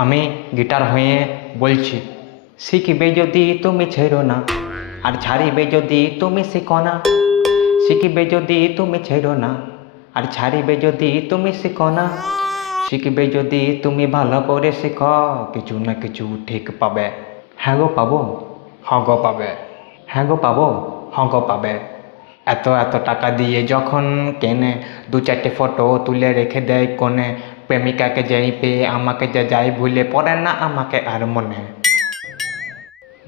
আমি গিটার হয়ে বলছি, শিখবে যদি তুমি ছেড়ো না, আর ছাড়িবে যদি তুমি শিখো না। শিখবে যদি তুমি ছেড়ো না, আর ছাড়িবে যদি তুমি শিখো না। শিখবে যদি তুমি ভালো করে শিখো, কিছু না কিছু ঠিক পাবে। হ্যাঁ গো পাবো, হ্যাঁ গো পাবে। হ্যাঁ গো পাবো, হ্যাঁ গো পাবে। এত এত টাকা দিয়ে যখন কেনে, দু চারটে ফটো তুলে রেখে দেয় কোণে। প্রেমিকাকে যেই পেয়ে আমাকে যে যাই ভুলে পড়ে না আমাকে আর মনে।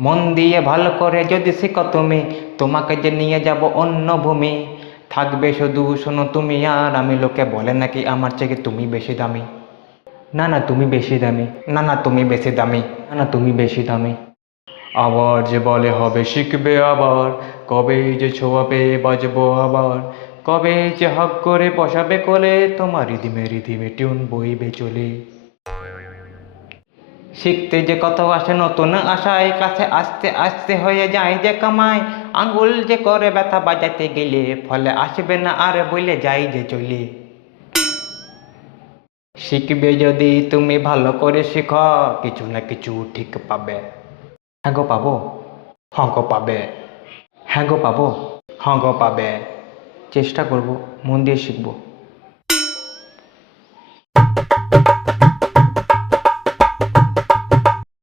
মন দিয়ে ভালো করে যদি শিখো তুমি, তোমাকে যে নিয়ে যাব অন্য ভূমি। থাকবে শুধু শোনো তুমি আর আমি, লোকে বলে নাকি আমার থেকে তুমি বেশি দামি। না না তুমি বেশি দামি, না না তুমি বেশি দামি, না না তুমি বেশি দামি। আবার যে বলে হবে শিখবে আবার, কবে যে ছোঁয়াবে বাজবো আবার। কবে যে হক করে বসাবে কোলে, তোমার রিধিমে রিধিমে টিউন বইবে চলে। শিখতে যে কত আসে নতুন আশায়, কাছে আস্তে আস্তে হয়ে যায় যে কামাই। আঙ্গুল যে করে ব্যথা বাজাতে গেলে, ফলে আসবে না আর বলে যাই যে চলে। শিখবে যদি তুমি ভালো করে শিখো, কিছু না কিছু ঠিক পাবে। হ্যাঁ গো পাবো, হ্যাঁ গো পাবে। হ্যাঁ গো পাবো, হ্যাঁ গো পাবে। চেষ্টা করব, মন দিয়ে শিখবো।